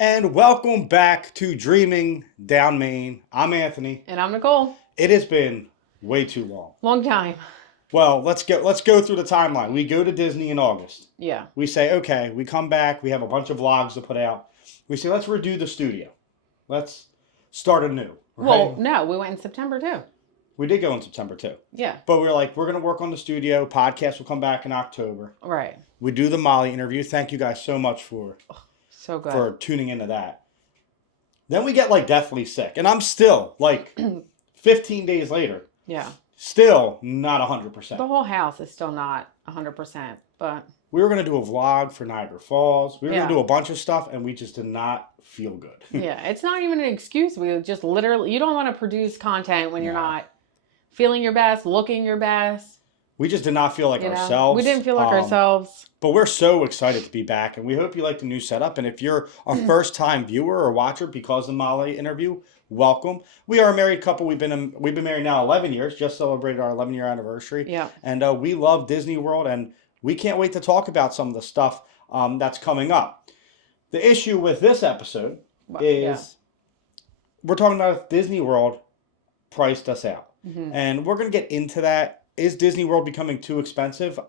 And welcome back to Dreaming Down Main. I'm Anthony. And I'm Nicole. It has been way too long. Long time. Well, let's go through the timeline. We go to Disney in August. Yeah. We say, okay, we come back, we have a bunch of vlogs to put out. We say, let's redo the studio. Let's start anew. Right? Well, no, we went in September too. We did go in September too. Yeah. But we're like, we're going to work on the studio. Podcast will come back in October. Right. We do the Molly interview. Thank you guys so much for tuning into that. Then we get like deathly sick. And I'm still like 15 days later. Yeah. Still not 100%. The whole house is still not 100%, but we were going to do a vlog for Niagara Falls. We were going to do a bunch of stuff, and we just did not feel good. Yeah, it's not even an excuse. We just literally, you don't want to produce content when you're not feeling your best, looking your best. We just did not feel like ourselves. We didn't feel like ourselves. But we're so excited to be back, and we hope you like the new setup. And if you're a first-time viewer or watcher because of the Molly interview, welcome. We are a married couple. We've been married now 11 years. Just celebrated our 11-year anniversary. Yeah. And we love Disney World, and we can't wait to talk about some of the stuff that's coming up. The issue with this episode is we're talking about if Disney World priced us out. Mm-hmm. And we're going to get into that. Is Disney World becoming too expensive,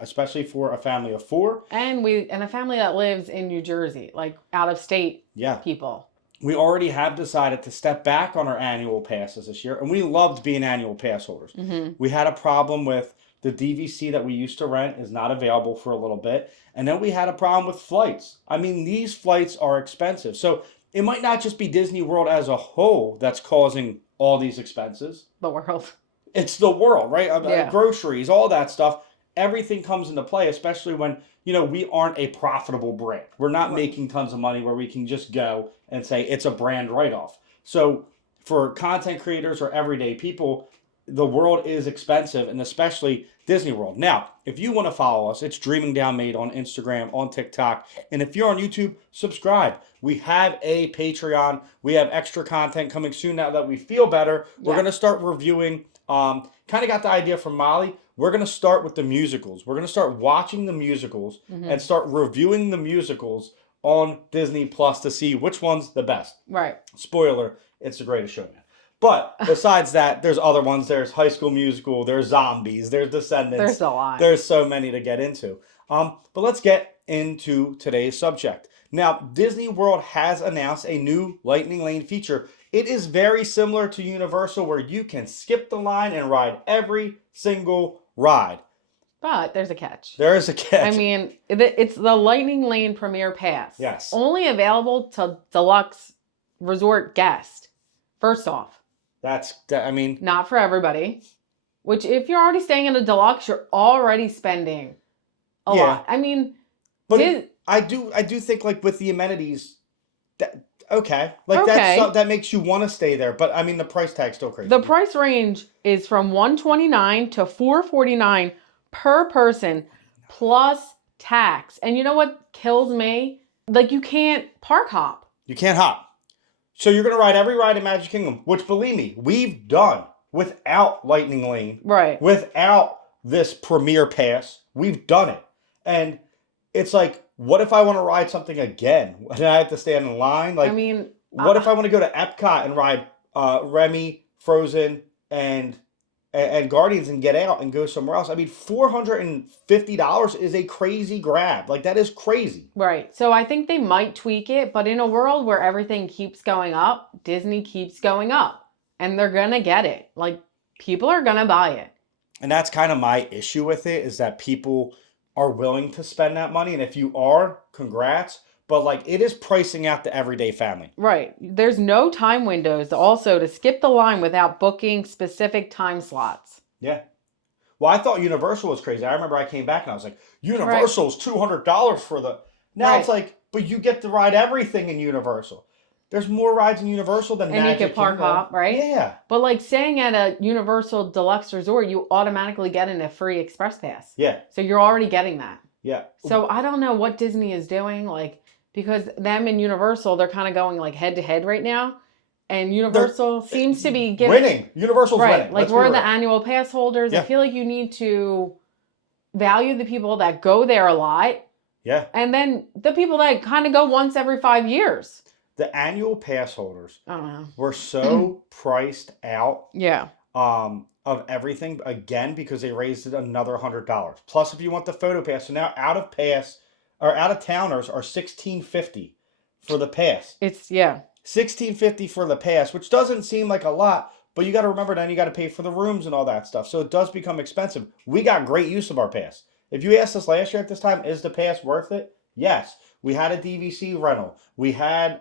especially for a family of four? And a family that lives in New Jersey, like out of state people. We already have decided to step back on our annual passes this year, and we loved being annual pass holders. Mm-hmm. We had a problem with the DVC that we used to rent is not available for a little bit, and then we had a problem with flights. I mean, these flights are expensive. So it might not just be Disney World as a whole that's causing all these expenses. The world. It's the world, right? Groceries, all that stuff. Everything comes into play, especially when, we aren't a profitable brand. We're not making tons of money where we can just go and say it's a brand write-off. So for content creators or everyday people, the world is expensive, and especially Disney World. Now, if you want to follow us, it's Dreaming Down Made on Instagram, on TikTok. And if you're on YouTube, subscribe. We have a Patreon. We have extra content coming soon now that we feel better. We're going to start reviewing. Kind of got the idea from Molly. We're going to start with the musicals. We're going to start watching the musicals and start reviewing the musicals on Disney Plus to see which one's the best. Right. Spoiler, it's the greatest show, man. But besides that, there's other ones. There's High School Musical. There's Zombies. There's Descendants. There's a lot. There's so many to get into. But let's get into today's subject. Now, Disney World has announced a new Lightning Lane feature. It is very similar to Universal, where you can skip the line and ride every single ride. But there's a catch. There is a catch. I mean, it's the Lightning Lane Premier Pass. Yes. Only available to Deluxe Resort guests. First off. Not for everybody. Which, if you're already staying in a Deluxe, you're already spending a lot. I mean, but I do think, like, with the amenities, that makes you want to stay there. But I mean, the price tag's still crazy. The price range is from $129 to $449 per person plus tax. And you know what kills me? Like, you can't park hop. You can't hop. So you're going to ride every ride in Magic Kingdom, which, believe me, we've done without Lightning Lane. Right. Without this Premier Pass. We've done it. And it's like, what if I want to ride something again? And I have to stand in line? Like, what if I want to go to Epcot and ride Remy, Frozen, and Guardians and get out and go somewhere else? I mean, $450 is a crazy grab. Like, that is crazy. Right. So I think they might tweak it, but in a world where everything keeps going up, Disney keeps going up. And they're going to get it. Like, people are going to buy it. And that's kind of my issue with it, is that people are willing to spend that money. And if you are, congrats. But, like, it is pricing out the everyday family. Right. There's no time windows also to skip the line without booking specific time slots. Yeah. Well, I thought Universal was crazy. I remember I came back and I was like, Universal's $200 for the... Now it's like, but you get to ride everything in Universal. There's more rides in Universal than Magic Kingdom. And you can park hop, right? Yeah. But, like, staying at a Universal Deluxe Resort, you automatically get in a free Express Pass. Yeah. So you're already getting that. Yeah. So I don't know what Disney is doing, like, because them and Universal, they're kind of going, like, head-to-head right now. And Universal seems to be winning. Universal's winning. Like, we're the annual pass holders. Yeah. I feel like you need to value the people that go there a lot Yeah. And then the people that kind of go once every 5 years. The annual pass holders I don't know. were so priced out. Yeah. Of everything again because they raised it another $100. Plus, if you want the photo pass, so now out of towners are $16.50 for the pass. It's $16.50 for the pass, which doesn't seem like a lot, but you got to remember then you got to pay for the rooms and all that stuff. So it does become expensive. We got great use of our pass. If you asked us last year at this time, is the pass worth it? Yes. We had a DVC rental. We had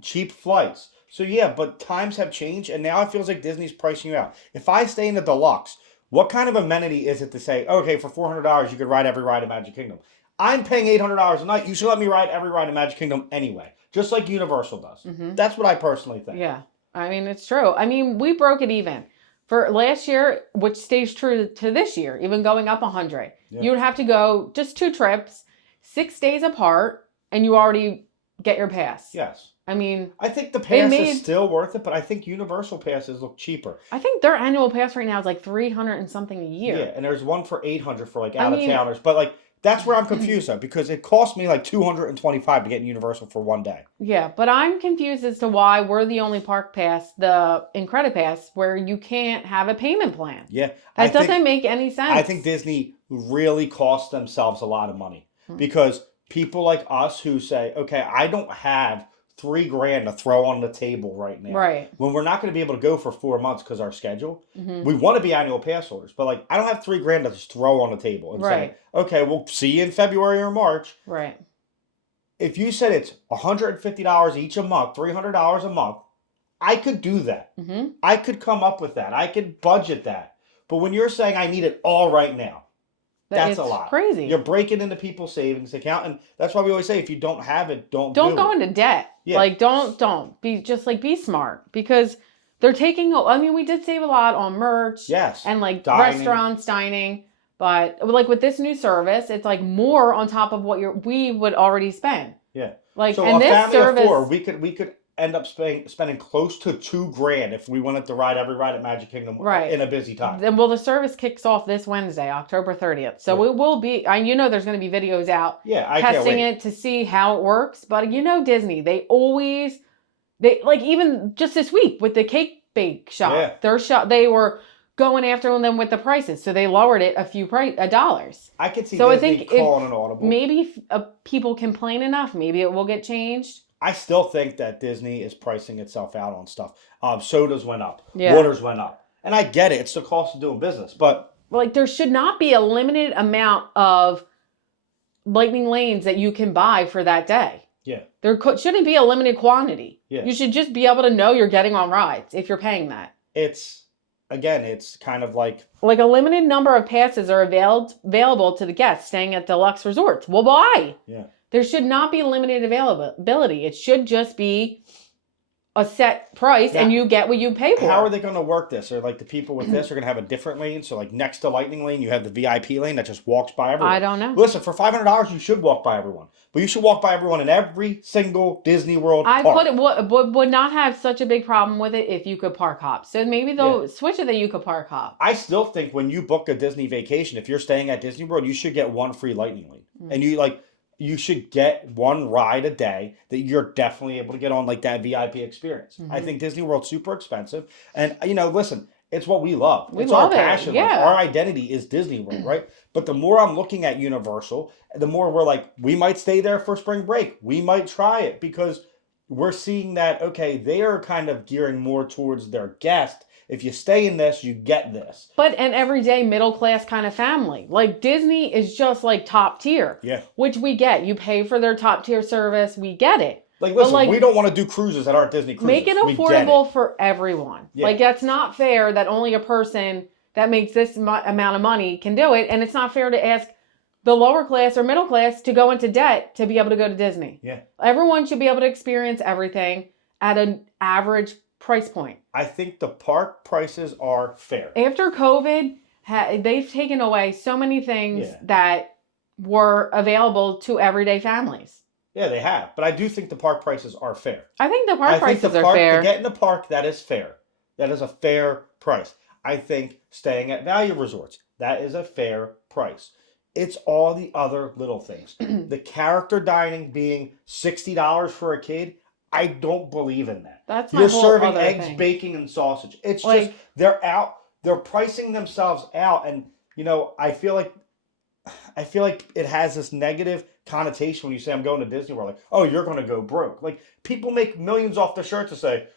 cheap flights. So yeah, but times have changed, and now it feels like Disney's pricing you out. If I stay in the Deluxe, what kind of amenity is it to say, okay, for $400 you could ride every ride in Magic Kingdom? I'm paying $800 a night. You should let me ride every ride in Magic Kingdom anyway, just like Universal does. Mm-hmm. That's what I personally think. Yeah, I mean, it's true. I mean, we broke it even. For last year, which stays true to this year, even going up 100, you would have to go just 2 trips, 6 days apart, and you already get your pass. Yes. I mean, I think the pass is still worth it, but I think Universal passes look cheaper. I think their annual pass right now is like $300 and something a year. Yeah, and there's one for $800 for like out of towners, but like that's where I'm confused though because it cost me like $225 to get in Universal for one day. Yeah, but I'm confused as to why we're the only park pass, the Incredi Pass, where you can't have a payment plan. Yeah, that doesn't make any sense. I think Disney really cost themselves a lot of money because people like us who say, okay, I don't have $3,000 to throw on the table right now. Right. When we're not going to be able to go for 4 months because our schedule, we want to be annual pass holders, but like I don't have $3,000 to just throw on the table and say, okay, we'll see you in February or March. Right. If you said it's $150 each a month, $300 a month, I could do that. I could come up with that. I could budget that. But when you're saying I need it all right now, that's a lot. Crazy. You're breaking into people's savings account, and that's why we always say if you don't have it, don't go into debt. Yeah. Like don't be smart because they're taking. I mean, we did save a lot on merch. Yes. And like restaurants, dining, but like with this new service, it's like more on top of what we would already spend. Yeah. Like so and a this family service, of 4, we could end up spending close to $2,000 if we wanted to ride every ride at Magic Kingdom in a busy time. Then, well, the service kicks off this Wednesday, October 30th. So it will be, there's going to be videos out testing it to see how it works. But Disney, they like even just this week with the cake bake shop, they were going after them with the prices. So they lowered it a few dollars. I could see Disney calling an audible. Maybe people complain enough, maybe it will get changed. I still think that Disney is pricing itself out on stuff. Sodas went up. Waters went up. And I get it. It's the cost of doing business. But like there should not be a limited amount of lightning lanes that you can buy for that day. Yeah. There shouldn't be a limited quantity. Yeah. You should just be able to know you're getting on rides if you're paying that. It's kind of like a limited number of passes are available to the guests staying at deluxe resorts. Well, why? Yeah. There should not be limited availability. It should just be a set price and you get what you pay for. How are they going to work this? Or like the people with this are going to have a different lane? So like next to Lightning Lane, you have the VIP lane that just walks by everyone. I don't know. Listen, for $500, you should walk by everyone. But you should walk by everyone in every single Disney World park. Would not have such a big problem with it if you could park hop. So maybe they'll switch it that you could park hop. I still think when you book a Disney vacation, if you're staying at Disney World, you should get one free Lightning Lane. And you should get one ride a day that you're definitely able to get on like that VIP experience. I think Disney World's super expensive. And, listen, it's what we love. It's our passion. Yeah. Like, our identity is Disney World, right? But the more I'm looking at Universal, the more we're like, we might stay there for spring break. We might try it because we're seeing that, okay, they are kind of gearing more towards their guest. If you stay in this, you get this. But an everyday middle class kind of family. Like Disney is just like top tier. Yeah. Which we get. You pay for their top tier service. We get it. Like, listen, we don't want to do cruises that aren't Disney cruises. Make it affordable for everyone. Yeah. Like, that's not fair that only a person that makes this amount of money can do it. And it's not fair to ask the lower class or middle class to go into debt to be able to go to Disney. Yeah. Everyone should be able to experience everything at an average price point. I think the park prices are fair. After COVID, they've taken away so many things that were available to everyday families. Yeah, they have. But I do think the park prices are fair. I think the park prices are fair. To get in the park, that is fair. That is a fair price. I think staying at value resorts, that is a fair price. It's all the other little things. The character dining being $60 for a kid, I don't believe in that. That's my You're whole serving other eggs, thing. bacon, and sausage. It's just they're pricing themselves out, and I feel like it has this negative connotation when you say I'm going to Disney World. Like, oh, you're going to go broke. Like, people make millions off the shirt to say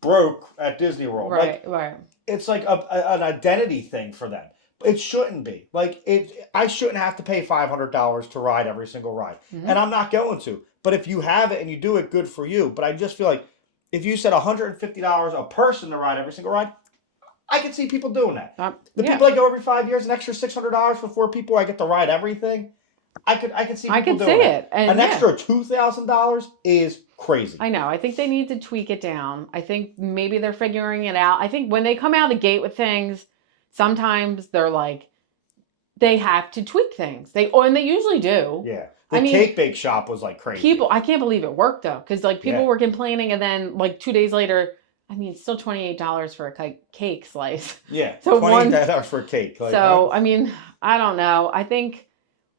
broke at Disney World. Right, like, right. It's like an identity thing for them. It shouldn't be. Like, I shouldn't have to pay $500 to ride every single ride. Mm-hmm. And I'm not going to. But if you have it and you do it, good for you. But I just feel like if you said $150 a person to ride every single ride, I can see people doing that. People that go every 5 years, an extra $600 for 4 people, I get to ride everything. I could see people doing it. And an extra $2,000 is crazy. I know. I think they need to tweak it down. I think maybe they're figuring it out. I think when they come out of the gate with things, sometimes they're like, they have to tweak things. And they usually do. Yeah. The cake bake shop was like crazy. I can't believe it worked though. Because like people were complaining and then like 2 days later, I mean, it's still $28 for a cake slice. Yeah. So $28 for a cake. Like, so, I mean, I don't know. I think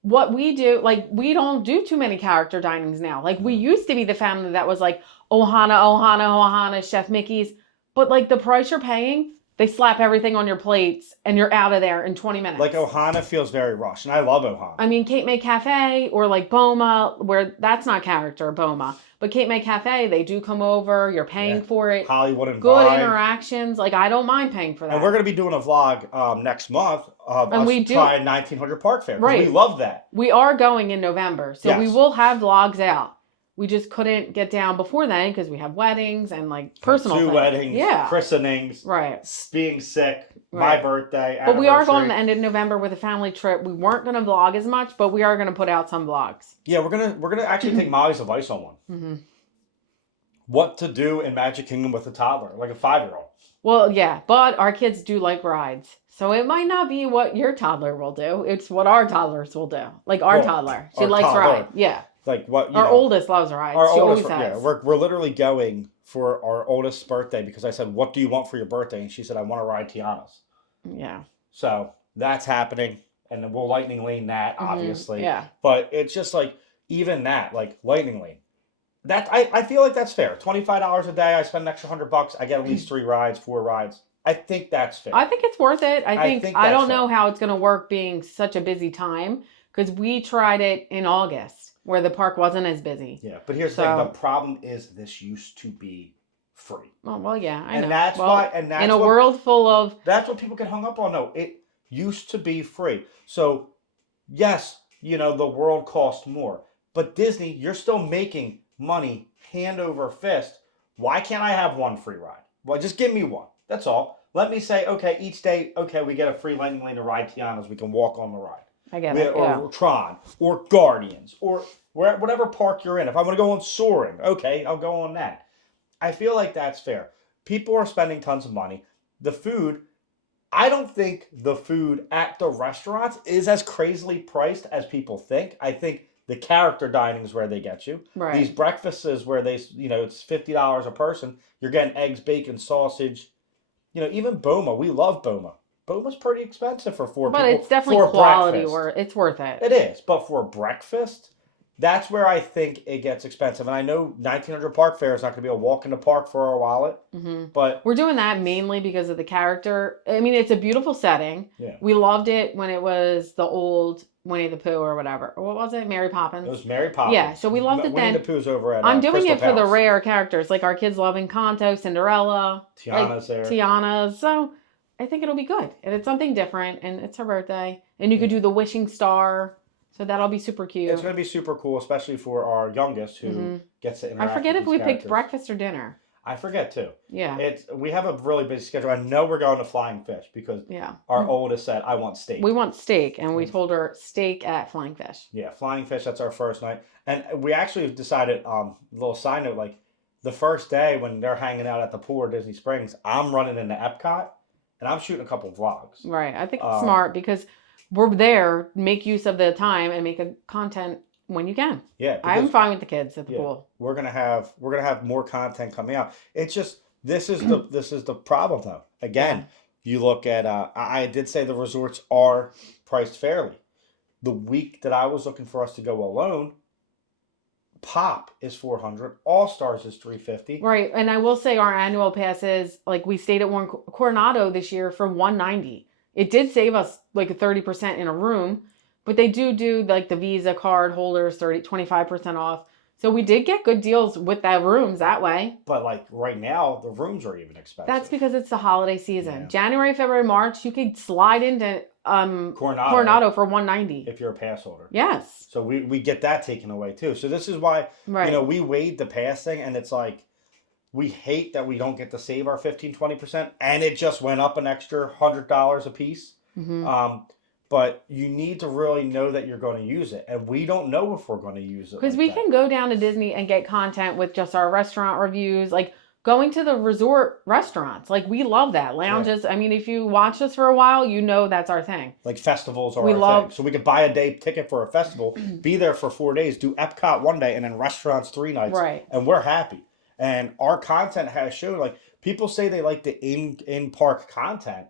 what we do, like, we don't do too many character dinings now. Like, we used to be the family that was like, Ohana, Chef Mickey's. But, like, the price you're paying, they slap everything on your plates, and you're out of there in 20 minutes. Like, Ohana feels very rushed, and I love Ohana. I mean, Cape May Cafe, or, like, Boma, where that's not character, Boma. But Cape May Cafe, they do come over. You're paying for it. Hollywood and good Vibe. Interactions. Like, I don't mind paying for that. And we're going to be doing a vlog next month of us trying 1900 Park Fair. Right. We love that. We are going in November. So we will have vlogs out. We just couldn't get down before then because we have weddings and like personal things. 2 weddings, christenings, being sick, my birthday, But we are going to end in November with a family trip. We weren't going to vlog as much, but we are going to put out some vlogs. Yeah, we're gonna actually take Molly's advice on one. Mm-hmm. What to do in Magic Kingdom with a toddler, like a 5-year-old. Well, yeah, but our kids do like rides. So it might not be what your toddler will do. It's what our toddlers will do. Like our toddler. She likes rides. Yeah. Like what our oldest loves rides. She always has. Yeah, we're literally going for our oldest birthday because I said, "What do you want for your birthday?" And she said, "I want to ride Tiana's." Yeah. So that's happening, and then we'll Lightning Lane that obviously. Yeah. But it's just like even that, like Lightning Lane. That I feel like that's fair. $25 a day. I spend an extra $100. I get at least 3 rides, 4 rides. I think that's fair. I think it's worth it. I think I don't know how it's going to work being such a busy time because we tried it in August where the park wasn't as busy. Yeah, but here's the thing. The problem is this used to be free. Oh, well, yeah, I know. And that's why. And that's in a world full of. That's what people get hung up on. No, it used to be free. So, yes, the world cost more, but Disney, you're still making money hand over fist. Why can't I have 1 free ride? Well, just give me 1. That's all. Let me say, okay, each day, okay, we get a free Lightning Lane to ride Tiana's. We can walk on the ride. I get it. Or Tron, or Guardians, or whatever park you're in. If I want to go on Soaring, okay, I'll go on that. I feel like that's fair. People are spending tons of money. The food, I don't think the food at the restaurants is as crazily priced as people think. I think the character dining is where they get you. Right. These breakfasts is where they, it's $50 a person. You're getting eggs, bacon, sausage. Even Boma. We love Boma. Boma's pretty expensive for 4 people. But it's definitely quality. It's worth it. It is. But for breakfast, that's where I think it gets expensive. And I know 1900 Park Fair is not going to be a walk in the park for our wallet. Mm-hmm. But we're doing that mainly because of the character. I mean, it's a beautiful setting. Yeah. We loved it when it was the old Winnie the Pooh or whatever. What was it? Mary Poppins? It was Mary Poppins. Yeah, so we loved it then. Winnie the Pooh's over at I'm doing Crystal it for the rare characters. Like our kids love Encanto, Cinderella. Tiana's there. Tiana's. So I think it'll be good. And it's something different. And it's her birthday. And you could do the wishing star. So that'll be super cute. It's going to be super cool, especially for our youngest who gets to interact I forget with if we characters. picked breakfast or dinner. I forget too. Yeah. We have a really busy schedule. I know we're going to Flying Fish because our oldest said, I want steak. We want steak. And we told her steak at Flying Fish. Yeah, Flying Fish, that's our first night. And we actually have decided, a little side note, like the first day when they're hanging out at the pool or Disney Springs, I'm running into Epcot and I'm shooting a couple vlogs. Right. I think it's smart because we're there, make use of the time and make a content when you can. Yeah. I'm fine with the kids at the pool. We're gonna have more content coming out. It's just this is the problem though. Again, you look at I did say the resorts are priced fairly. The week that I was looking for us to go alone, Pop is $400, All Stars is $350. Right, and I will say our annual passes, like we stayed at one Coronado this year for $190. It did save us like a 30% in a room, but they do like the Visa card holders 25% off. So we did get good deals with the rooms that way. But like right now, the rooms are even expensive. That's because it's the holiday season. Yeah. January, February, March, you could slide into Coronado for $190 if you're a pass holder. Yes. So we get that taken away too. So this is why we weighed the pass thing, and it's like we hate that we don't get to save our 15-20%, and it just went up an extra $100 a piece. Mm-hmm. But you need to really know that you're going to use it. And we don't know if we're going to use it. Because we can go down to Disney and get content with just our restaurant reviews. Like going to the resort restaurants. Like we love that. Lounges. Yeah. I mean, if you watch us for a while, you know that's our thing. Like festivals are our thing. So we could buy a day ticket for a festival, be there for 4 days, do Epcot one day, and then restaurants 3 nights. Right. And we're happy. And our content has shown, like, people say they like the in-park content.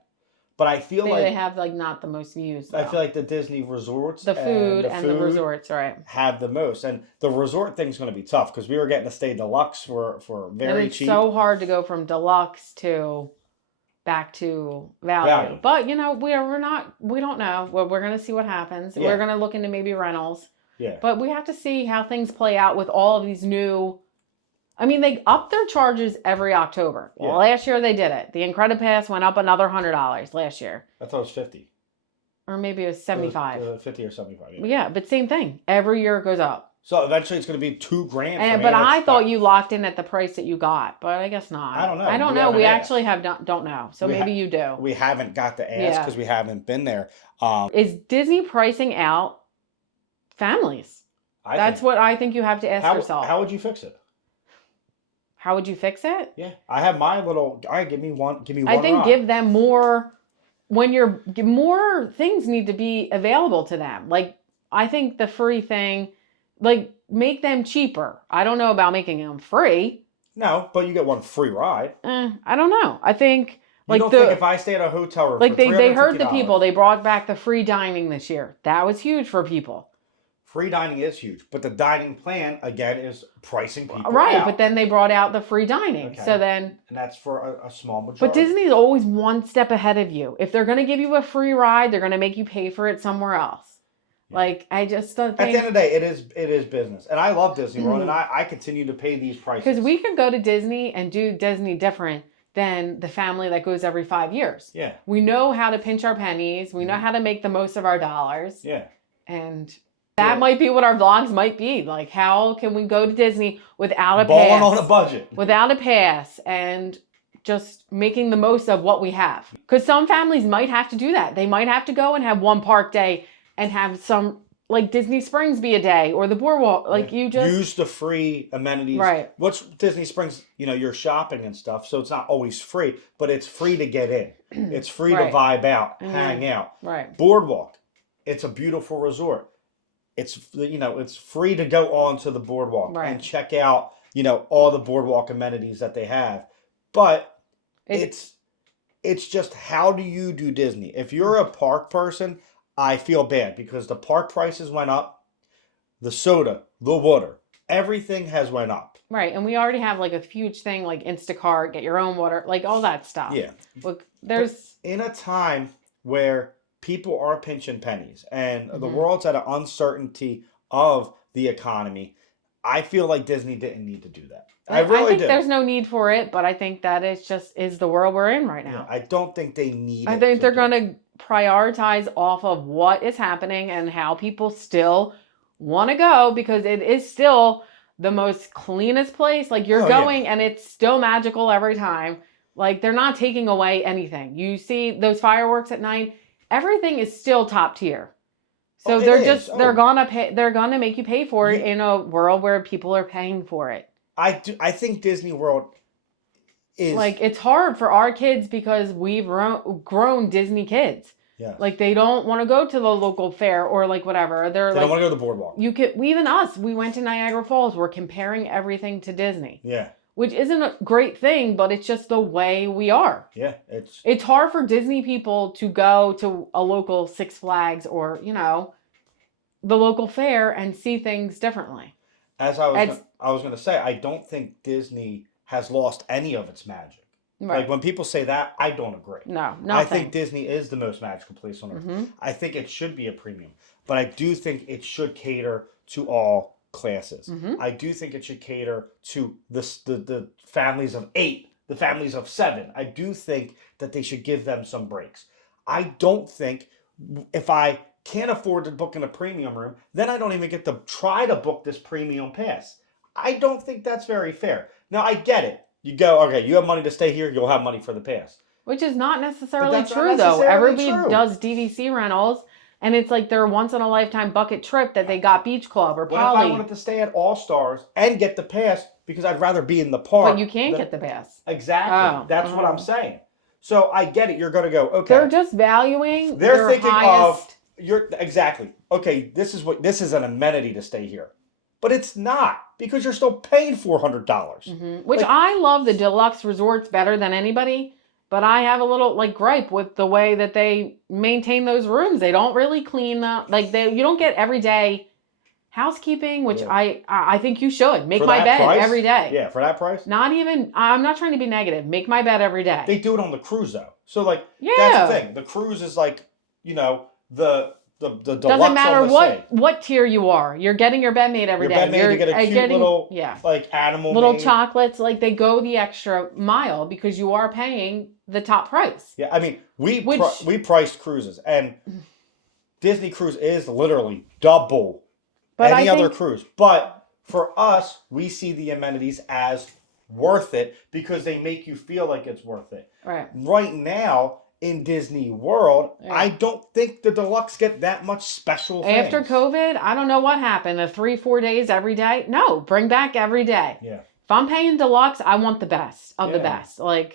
But I feel like they have like not the most views. Though. I feel like the Disney resorts, the food and the resorts, right, have the most. And the resort thing's going to be tough because we were getting to stay deluxe for very cheap. It's so hard to go from deluxe to back to value. But we don't know. We're going to see what happens. Yeah. We're going to look into maybe rentals. Yeah. But we have to see how things play out with all of these new. I mean, they up their charges every October. Well, last year they did it. The Incredipass went up another $100 last year. I thought it was $50. Or maybe it was $75. It was $50 or $75. Yeah, but same thing. Every year it goes up. So eventually it's going to be $2,000. But I thought you locked in at the price that you got, but I guess not. I don't know. I don't know. We actually don't know. So maybe you do. We haven't got to ask because we haven't been there. Is Disney pricing out families? That's what I think you have to ask yourself. How would you fix it? How would you fix it? Yeah, I have my little. All right, give me one. I think give them more. More things need to be available to them. Like I think the free thing, like make them cheaper. I don't know about making them free. No, but you get one free ride. I don't know. I think like you don't think if I stay at a hotel room, like they heard the people. They brought back the free dining this year. That was huge for people. Free dining is huge, but the dining plan, again, is pricing people out. But then they brought out the free dining. Okay. So then... And that's for a small majority. But Disney's always one step ahead of you. If they're going to give you a free ride, they're going to make you pay for it somewhere else. Yeah. Like, I just don't think... At the end of the day, it is business. And I love Disney World, and I continue to pay these prices. Because we could go to Disney and do Disney different than the family that goes every 5 years. Yeah. We know how to pinch our pennies. We know how to make the most of our dollars. Yeah. And... That might be what our vlogs might be. Like, how can we go to Disney without a pass? Balling on a budget. Without a pass and just making the most of what we have. Because some families might have to do that. They might have to go and have one park day and have some, like Disney Springs be a day or the boardwalk. Like, you just... Use the free amenities. Right. What's Disney Springs? You're shopping and stuff, so it's not always free, but it's free to get in. It's free to vibe out, hang out. Right. Boardwalk. It's a beautiful resort. It's it's free to go onto the boardwalk and check out all the boardwalk amenities that they have, but it's just how do you do Disney? If you're a park person, I feel bad because the park prices went up, the soda, the water, everything has went up. Right, and we already have like a huge thing like Instacart, get your own water, like all that stuff. Yeah, look, but in a time where people are pinching pennies and the world's at an uncertainty of the economy, I feel like Disney didn't need to do that. I think there's no need for it, but I think that is the world we're in right now. Yeah, I don't think they need it. I think they're going to prioritize off of what is happening and how people still want to go because it is still the most cleanest place. Like you're going and it's still magical every time. Like they're not taking away anything. You see those fireworks at night, everything is still top tier. So they're gonna make you pay for it in a world where people are paying for it. I think Disney World is like it's hard for our kids because we've grown Disney kids. Yeah. Like they don't want to go to the local fair or like whatever. They don't want to go to the boardwalk. We went to Niagara Falls. We're comparing everything to Disney. Yeah. Which isn't a great thing, but it's just the way we are. Yeah, it's hard for Disney people to go to a local Six Flags or, the local fare and see things differently. As I was going to say, I don't think Disney has lost any of its magic. Right. Like when people say that, I don't agree. No, nothing. I think Disney is the most magical place on earth. Mm-hmm. I think it should be a premium, but I do think it should cater to all classes. Mm-hmm. I do think it should cater to the families of 8, the families of 7. I do think that they should give them some breaks. I don't think if I can't afford to book in a premium room, then I don't even get to try to book this premium pass. I don't think that's very fair. Now, I get it. You go, okay, you have money to stay here, you'll have money for the pass. Which is not necessarily true, though. Everybody does DVC rentals, and it's like their once-in-a-lifetime bucket trip that they got Beach Club or Poly. What if I wanted to stay at All-Stars and get the pass because I'd rather be in the park? But you can't get the pass. Exactly. Oh, that's what I'm saying. So I get it. You're going to go, okay. They're just valuing They're thinking highest... Exactly. Okay, this is an amenity to stay here. But it's not, because you're still paying $400. Mm-hmm. Which I love the deluxe resorts better than anybody, but I have a little gripe with the way that they maintain those rooms. They don't really clean them. You don't get everyday housekeeping, which I think you should. Make my bed every day. Yeah, for that price? I'm not trying to be negative. Make my bed every day. They do it on the cruise, though. So, that's the thing. The cruise is the doesn't matter what tier you are. You're getting your bed made every day. You get a cute little animal little made. Chocolates. They go the extra mile because you are paying the top price. Yeah, I mean we priced cruises, and Disney Cruise is literally double any other cruise. But for us, we see the amenities as worth it because they make you feel like it's worth it. Right now. In Disney World, I don't think the deluxe get that much special things. After COVID, I don't know what happened. 3-4 days every day? No, bring back every day. Yeah. If I'm paying deluxe, I want the best of the best. I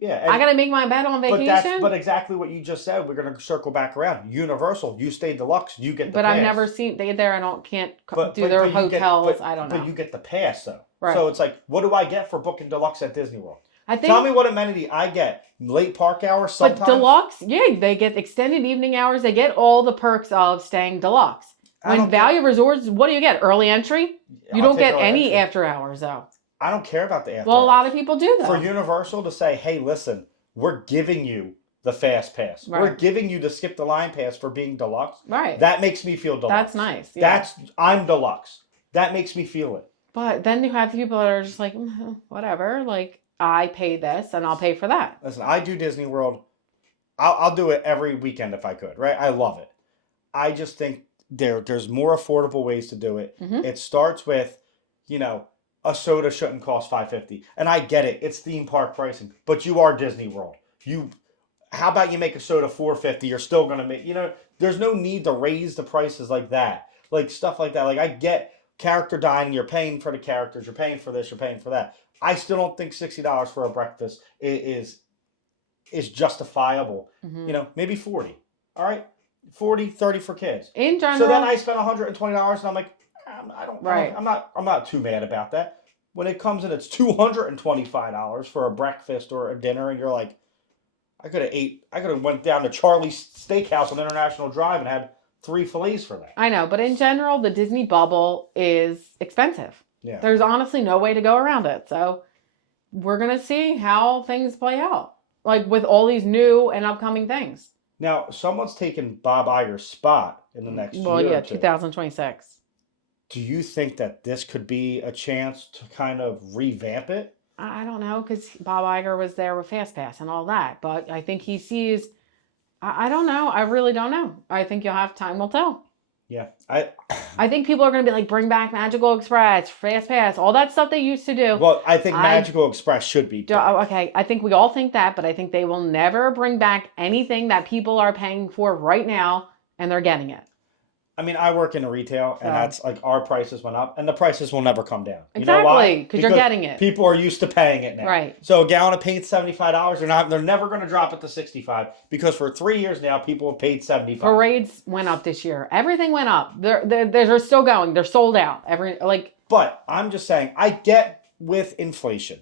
got to make my bed on vacation. But exactly what you just said. We're going to circle back around. Universal, you stay deluxe, you get the pass. But I've never seen they there. I can't do their hotels. I don't know. But you get the pass though. Right. So it's what do I get for booking deluxe at Disney World? Tell me what amenity I get. Late park hours sometimes. But deluxe, they get extended evening hours. They get all the perks of staying deluxe. When value resorts, what do you get? Early entry? You don't get any after hours, though. I don't care about the after hours. Well, a lot of people do, though. For Universal to say, hey, listen, we're giving you the fast pass. Right. We're giving you the skip the line pass for being deluxe. Right. That makes me feel deluxe. That's nice. Yeah. I'm deluxe. That makes me feel it. But then you have people that are just whatever, I pay this and I'll pay for that. Listen, I do Disney World. I'll do it every weekend if I could, right? I love it. I just think there's more affordable ways to do it. Mm-hmm. It starts with, a soda shouldn't cost $5.50. And I get it. It's theme park pricing. But you are Disney World. How about you make a soda $4.50? You're still going to make, there's no need to raise the prices like that. Stuff like that. I get character dining. You're paying for the characters. You're paying for this. You're paying for that. I still don't think $60 for a breakfast is justifiable. Mm-hmm. Maybe 40. All right, 40, 30 for kids. In general, so then I spent $120, and I'm like, I'm not too mad about that. When it comes in, it's $225 for a breakfast or a dinner, and you're like, I could have went down to Charlie's Steakhouse on International Drive and had 3 fillets for that. I know, but in general, the Disney bubble is expensive. Yeah. There's honestly no way to go around it. So we're going to see how things play out. With all these new and upcoming things. Now, someone's taken Bob Iger's spot in the next year. Well, yeah, 2026. Do you think that this could be a chance to kind of revamp it? I don't know, because Bob Iger was there with FastPass and all that. But I think he sees... I don't know. I really don't know. I think time will tell. Yeah, I think people are going to be bring back Magical Express, Fast Pass, all that stuff they used to do. Well, I think Magical Express should be. Okay, I think we all think that, but I think they will never bring back anything that people are paying for right now, and they're getting it. I mean, I work in retail, and that's our prices went up, and the prices will never come down. Exactly, because you're getting it. People are used to paying it now. Right. So a gallon of paint's $75. They're never going to drop it to $65 because for 3 years now, people have paid $75. Parades went up this year. Everything went up. They're still going. They're sold out. But I'm just saying, I get with inflation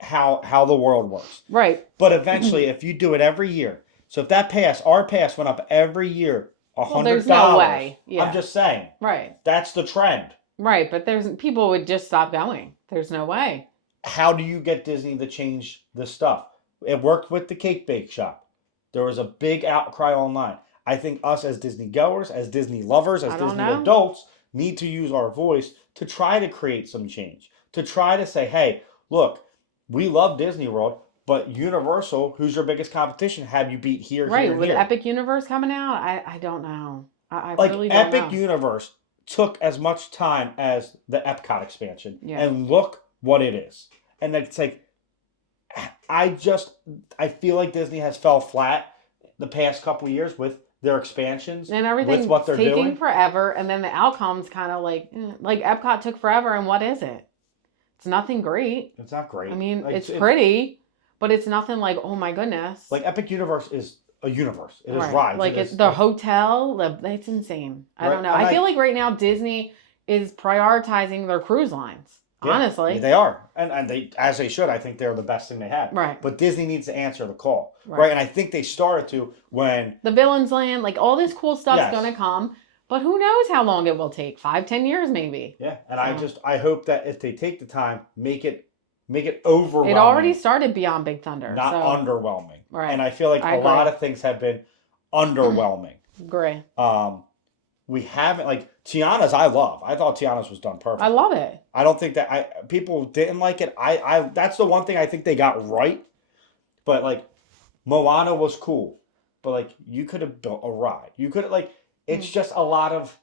how the world works. Right. But eventually, if you do it every year, so if our pass went up every year $100. Well, there's no way. Yeah. I'm just saying. Right. That's the trend. Right, but people would just stop going. There's no way. How do you get Disney to change this stuff? It worked with the cake bake shop. There was a big outcry online. I think us as Disney goers, as Disney lovers, as Disney adults need to use our voice to try to create some change. To try to say, hey, look, we love Disney World, but Universal, who's your biggest competition, have you beat here, right, here, and with here? Epic Universe coming out, I don't know. I like really don't know. Epic Universe took as much time as the Epcot expansion. Yeah. And look what it is. And it's like, I feel like Disney has fell flat the past couple years with their expansions. And everything's with what they're taking doing. forever. And then the outcome's kind of like Epcot took forever. And what is it? It's nothing great. It's not great. I mean, it's pretty, but it's nothing like, oh my goodness. Like Epic Universe is a universe. It is right. rides. Like it's the hotel. It's insane. I don't know. I feel like right now Disney is prioritizing their cruise lines. Yeah, honestly, they are, and they, as they should. I think they're the best thing they have. Right. But Disney needs to answer the call. Right. And I think they started to when the Villains Land, like all this cool stuff's gonna come. But who knows how long it will take? 5-10 years maybe. Yeah. And I hope that if they take the time, make it overwhelming. It already started beyond Big Thunder. Not underwhelming. Right. And I feel like a lot of things have been underwhelming. Agree. We haven't, like, Tiana's I love. I thought Tiana's was done perfect. I love it. I don't think that people didn't like it. That's the one thing I think they got right. But, like, Moana was cool. But, like, you could have built a ride. You could have, like, it's just a lot of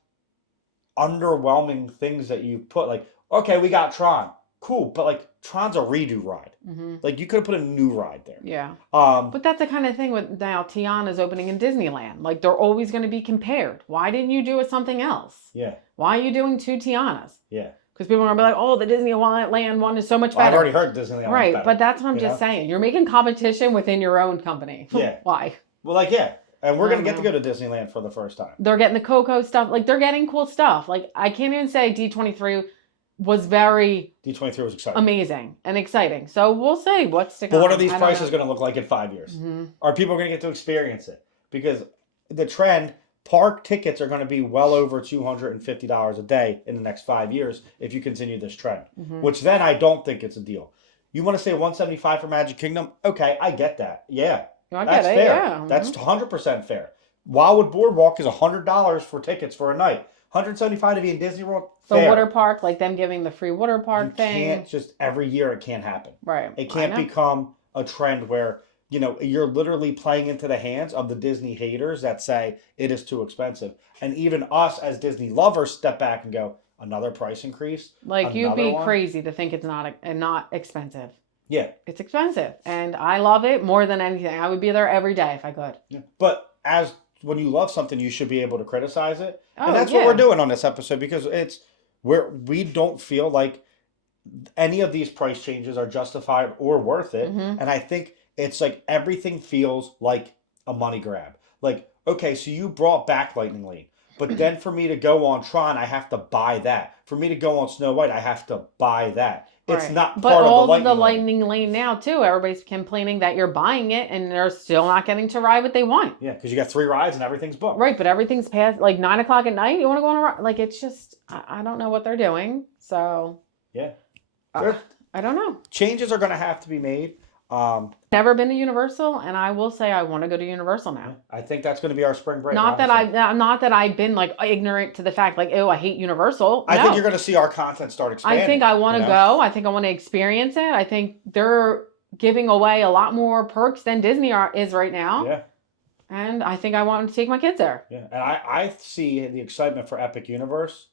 underwhelming things that you put. Like, okay, we got Tron. Cool. But, like, Tron's a redo ride. Mm-hmm. Like, you could have put a new ride there. Yeah. But that's the kind of thing with now Tiana's opening in Disneyland. Like, they're always going to be compared. Why didn't you do it something else? Yeah. Why are you doing 2 Tianas? Yeah. Because people are going to be like, oh, the Disneyland one is so much better. I've already heard Disneyland right, better, but that's what I'm just saying. You're making competition within your own company. Yeah. Why? Well, like, yeah. And we're going to get to go to Disneyland for the first time. They're getting the Coco stuff. Like, they're getting cool stuff. Like, I can't even say D23 was very... D23 was exciting. Amazing and exciting. So we'll see what's to come. But what are these prices going to look like in 5 years? Mm-hmm. Are people going to get to experience it? Because the trend, park tickets are going to be well over $250 a day in the next 5 years if you continue this trend. Mm-hmm. Which then I don't think it's a deal. You want to say $175 for Magic Kingdom? Okay, I get that. Yeah. That's fair. Yeah. Mm-hmm. That's 100% fair. Wildwood Boardwalk is $100 for tickets for a night. $175 to be in Disney World. The water park, like them giving the free water park thing. You can't just every year it can't happen. Right. It can't become a trend where, you know, you're literally playing into the hands of the Disney haters that say it is too expensive. And even us as Disney lovers step back and go, another price increase? Like you'd be crazy to think it's not expensive. Yeah. It's expensive. And I love it more than anything. I would be there every day if I could. Yeah. But when you love something, you should be able to criticize it. Oh, and that's what we're doing on this episode because we don't feel like any of these price changes are justified or worth it. Mm-hmm. And I think it's like everything feels like a money grab. Like, okay, so you brought back Lightning Lane. But then for me to go on Tron, I have to buy that. For me to go on Snow White, I have to buy that. It's not part of the Lightning Lane now, too. Everybody's complaining that you're buying it and they're still not getting to ride what they want. Yeah, because you got 3 rides and everything's booked. Right, but everything's past, like 9 o'clock at night. You want to go on a ride? Like, it's just, I don't know what they're doing. So, yeah. I don't know. Changes are going to have to be made. Never been to Universal, and I will say I want to go to Universal now. I think that's going to be our spring break. Not that I've been like ignorant to the fact like, oh, I hate Universal. I think you're going to see our content start expanding. I think I want to go. I think I want to experience it. I think they're giving away a lot more perks than Disney is right now. Yeah. And I think I want to take my kids there. Yeah, and I see the excitement for Epic Universe.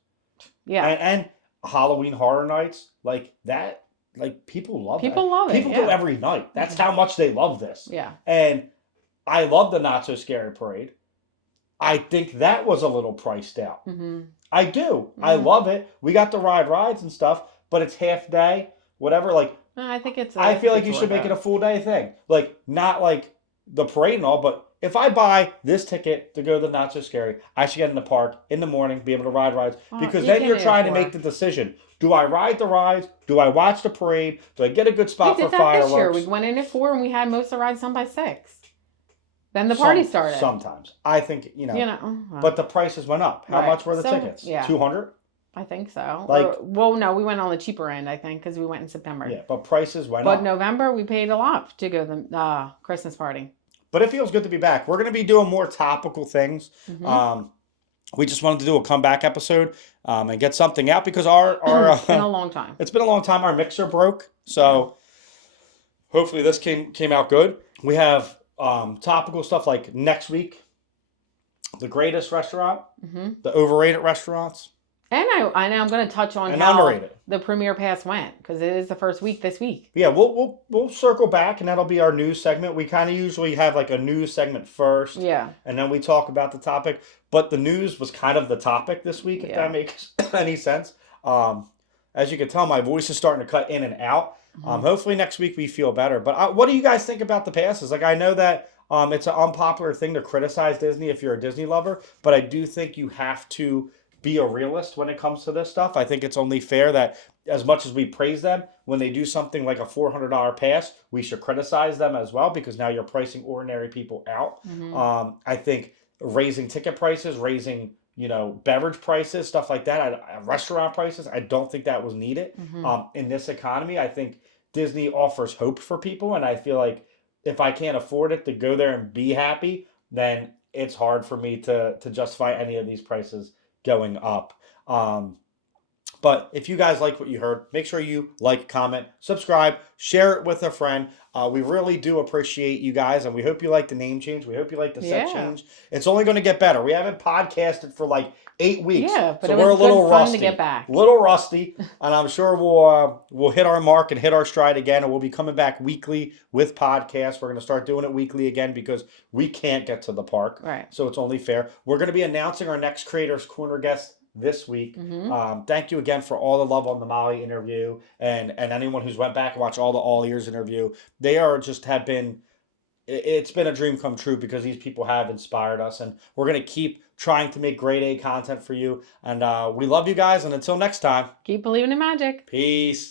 Yeah. And Halloween Horror Nights like that. Like, people love it. People love it. People go every night. That's how much they love this. Yeah. And I love the Not So Scary Parade. I think that was a little priced out. Mm-hmm. I do. Mm-hmm. I love it. We got to ride rides and stuff, but it's half day, whatever. Like, I think I feel like you should make it a full day thing. Like, not like the parade and all, but if I buy this ticket to go to the Not So Scary, I should get in the park in the morning, be able to ride rides. Because then you're trying to make the decision. Do I ride the rides? Do I watch the parade? Do I get a good spot for fireworks? This year. We went in at 4 and we had most of the rides done by 6. Then the party started. Sometimes. I think, but the prices went up. How much were the tickets? Yeah. 200? I think so. No, we went on the cheaper end, I think, because we went in September. Yeah, but prices went up. But November, we paid a lot to go to the Christmas party. But it feels good to be back. We're going to be doing more topical things. Mm-hmm. We just wanted to do a comeback episode and get something out because our it's been a long time. It's been a long time. Our mixer broke, so hopefully this came out good. We have topical stuff like next week, the greatest restaurant, the overrated restaurants. And I'm going to touch on how underrated. The Premier Pass went because it is the first week this week. Yeah, we'll circle back and that'll be our news segment. We kind of usually have like a news segment first. Yeah. And then we talk about the topic. But the news was kind of the topic this week, if that makes any sense. As you can tell, my voice is starting to cut in and out. Hopefully next week we feel better. But what do you guys think about the passes? Like, I know that it's an unpopular thing to criticize Disney if you're a Disney lover, but I do think you have to be a realist when it comes to this stuff. I think it's only fair that as much as we praise them, when they do something like a $400 pass, we should criticize them as well because now you're pricing ordinary people out. I think raising ticket prices, raising beverage prices, stuff like that, restaurant prices, I don't think that was needed in this economy. I think Disney offers hope for people, and I feel like if I can't afford it to go there and be happy, then it's hard for me to justify any of these prices going up. But if you guys like what you heard, make sure you like, comment, subscribe, share it with a friend. We really do appreciate you guys, and we hope you like the name change. We hope you like the set change. It's only going to get better. We haven't podcasted for like 8 weeks, but so we're a little rusty. To get back. Little rusty, and I'm sure we'll hit our mark and hit our stride again, and we'll be coming back weekly with podcasts. We're going to start doing it weekly again because we can't get to the park, right? So it's only fair. We're going to be announcing our next Creators Corner guest this week. Thank you again for all the love on the Molly interview and anyone who's went back and watched all the All Ears interview. They it's been a dream come true because these people have inspired us, and we're going to keep trying to make grade A content for you. And we love you guys, and until next time, keep believing in magic. Peace.